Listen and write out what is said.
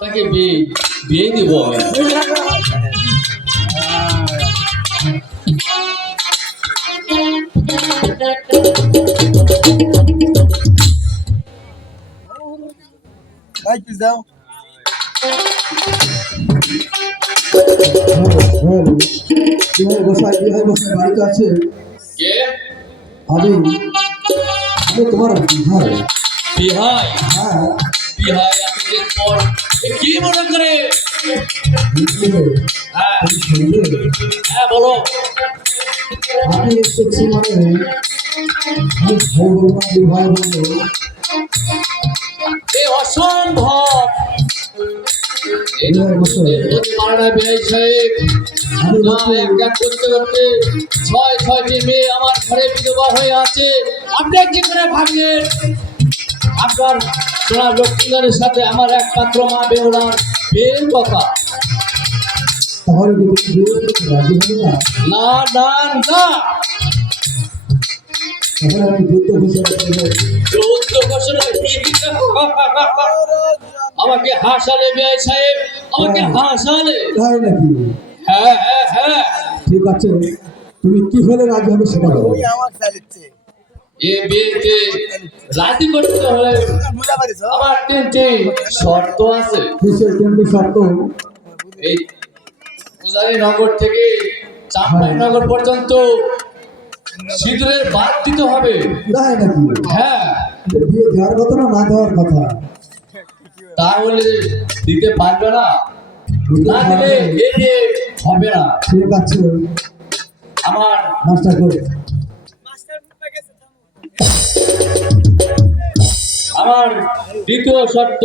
তাকে বিয়ে দিব আমি। ভাই পিস দাও। বাড়িতে আছে কে? আমি তোমার বিহার। বিহাই? হ্যাঁ বিহাই এতদিন পর কি মনে করে? হ্যাঁ হ্যাঁ বলো। আমি এসেছি মানে আমি বিবাহ বলবো এ অসম্ভব, এটা হতে পারে না বিহাই সাহেব। না, এক এক করতে করতে ছয়টি মেয়ে আমার ঘরে বিধবা হয়ে আছে। আপনি কি করে ভাবলেন আপনার সোনা লক্ষ্মীদারের সাথে আমার একমাত্র মা বেহুলার বিয়ের কথা? তাহলে রাজি হবে না? না না না, তাহলে আমি যুদ্ধ ঘোষণা করবো। যৌথ ঘোষণা আমাকে হাসালে বিহাই সাহেব, আমাকে হাসালে। তাই নাকি? হ্যাঁ হ্যাঁ হ্যাঁ, ঠিক আছে, তুমি কি হলে রাজি হবে সেটা বলো। ওই আমার চালিচ্ছে। এ বিয়েতে রাজি করতে হলে বুঝা পারিস? আমার তিনটি শর্ত আছে। কিসের তিনটি শর্ত? এই পূজারী নগর থেকে চাঁদপাই নগর পর্যন্ত সিঁদুরের বাদ দিতে হবে। তাই নাকি? হ্যাঁ, বিয়ে দেওয়ার কথা না না দেওয়ার কথা? তাহলে দিতে পারবে না, না দিলে এ বিয়ে হবে না। ঠিক আছে, আমার মাস্টার করে আমার দ্বিতীয় শর্ত,